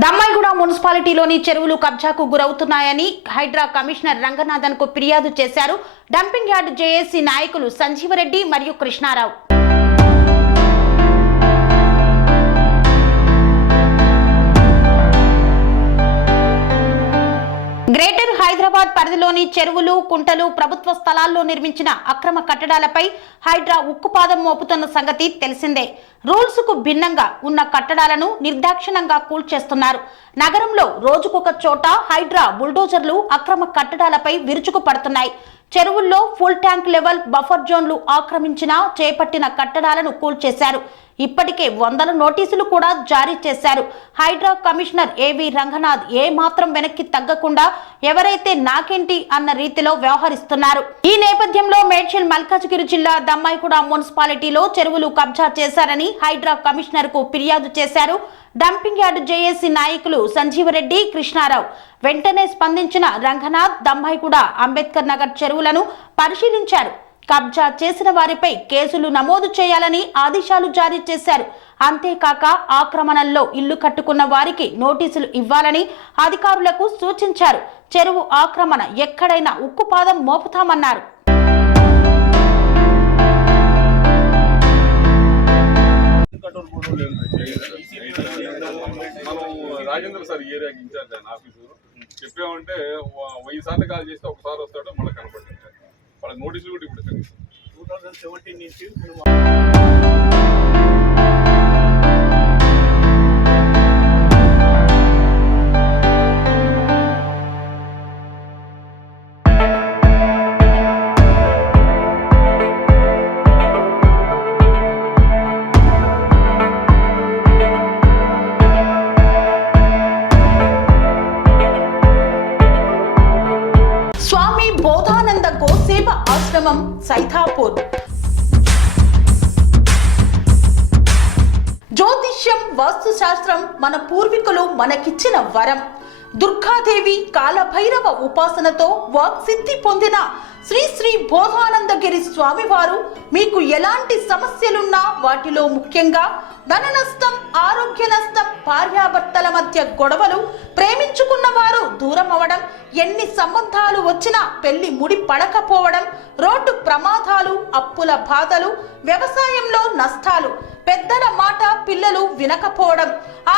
దమ్మాయిగూడ మున్సిపాలిటీలోని చెరువులు కబ్జాకు గురవుతున్నాయని హైడ్రా కమిషనర్ రంగనాథన్ కు ఫిర్యాదు చేశారు డంపింగ్ యార్డ్ జేఏసీ నాయకులు సంజీవరెడ్డి మరియు కృష్ణారావు. గ్రేటర్ హైదరాబాద్ పరిధిలోని చెరువులు, కుంటలు, ప్రభుత్వ స్థలాల్లో నిర్మించిన అక్రమ కట్టడాలపై హైడ్రా ఉక్కుపాదం మోపుతున్న సంగతి తెలిసిందే. రూల్స్ కు భిన్నంగా ఉన్న కట్టడాలను నిర్దాక్షిణ్యంగా కూల్చేస్తున్నారు. నగరంలో రోజుకొక చోట హైడ్రా బుల్డోజర్లు అక్రమ కట్టడాలపై విరుచుకు పడుతున్నాయి. చెరువుల్లో ఫుల్ ట్యాంక్ లెవెల్ బఫర్ జోన్లు ఆక్రమించిన చేపట్టిన కట్టడాలను కూల్చేశారు. ఇప్పటికే వందల నోటీసులు కూడా జారీ చేశారు. హైడ్రా కమిషనర్ ఏవి రంగనాథ్ ఏ మాత్రం వెనక్కి తగ్గకుండా ఎవరైతే నాకేంటి అన్న రీతిలో వ్యవహరిస్తున్నారు. ఈ నేపథ్యంలో మేడ్చల్ మల్కాజ్గిరి జిల్లా దమ్మాయిగూడ మున్సిపాలిటీలో చెరువులు కబ్జా చేశారని హైడ్రా కమిషనర్ కు ఫిర్యాదు చేశారు డంపింగ్ యార్డ్ జేఏసీ నాయకులు సంజీవరెడ్డి, కృష్ణారావు. వెంటనే స్పందించిన రంగనాథ్ దమ్మాయిగూడ అంబేద్కర్ నగర్ చెరువులను పరిశీలించారు. కబ్జా చేసిన వారిపై కేసులు నమోదు చేయాలని ఆదేశాలు జారీ చేశారు. అంతేకాక ఆక్రమణల్లో ఇల్లు కట్టుకున్న వారికి నోటీసులు ఇవ్వాలని అధికారులకు సూచించారు. చెరువు ఆక్రమణ ఎక్కడైనా ఉక్కుపాదం మోపుతామన్నారు. రాజేంద్ర సార్ ఏరియాకి ఇన్ఛార్జ్ ఆయన ఆఫీసు చెప్పామంటే 1000 సార్లు కాల్ చేస్తే ఒకసారి వస్తాడో మళ్ళీ కనపడింది. వాళ్ళకి నోటీసులు కూడా ఇప్పుడు కనీసం 2017 నుంచి స్వామి బోధానంద గోసేవ ఆశ్రమం సైథాపూర్. జ్యోతిష్యం, వాస్తుశాస్త్రం మన పూర్వీకులు మనకిచ్చిన వరం. దుర్గాదేవి, కాలభైరవ ఉపాసనతో వాక్సిద్ధి పొందిన శ్రీ శ్రీ బోధానందగిరి స్వామివారు మీకు ఎలాంటి సమస్యలున్నా, వాటిలో ముఖ్యంగా ధన నష్టం, ఆరోగ్య నష్టం, భార్యాభర్తల మధ్య గొడవలు, ప్రేమించుకున్న వారు దూరం అవడం, ఎన్ని సంబంధాలు వచ్చినా పెళ్లి ముడి పడకపోవడం, రోడ్డు ప్రమాదాలు, అప్పుల బాధలు, వ్యవసాయంలో నష్టాలు, పెద్దల మాట పిల్లలు వినకపోవడం,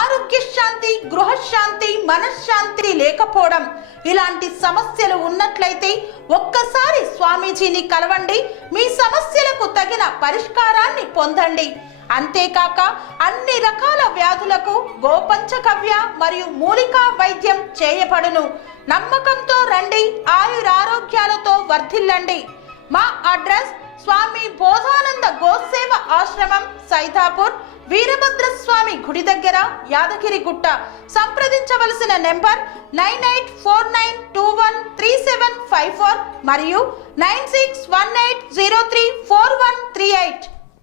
ఆరోగ్య శాంతి, గృహశాంతి, మనశ్శాంతి లేకపోవడం, ఇలాంటి సమస్యలు ఉన్నట్లయితే ఒక్కసారి స్వామీజీని కలవండి. మీ సమస్యలకు తగిన పరిష్కారాన్ని పొందండి. అంతేకాక అన్ని రకాల వ్యాధులకు గోపంచగవ్య మరియు మూలికా వైద్యం చేయబడును. నమ్మకంతో రండి, ఆయురారోగ్యాలతో వర్ధిల్లండి. మా అడ్రస్ స్వామి బోధానంద గోసేవ ఆశ్రమం సైథాపూర్, వీరభద్రస్వామి గుడి దగ్గర, యాదగిరిగుట్ట. సంప్రదించవలసిన నెంబర్ 9849213754 మరియు 9618034138.